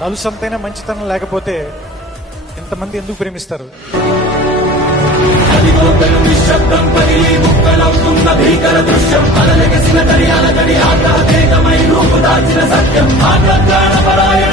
నలుసంతైనా మంచితనం లేకపోతే ఇంతమంది ఎందుకు ప్రేమిస్తారు? నిశ్శబ్దం పడి ముక్కలవుతున్న భీకర దృశ్యం అలలెగసిన దర్యాల గడి ఆగ్రహేగమై రూపు దాచిన సత్యం ఆగ్రహ పరాయణ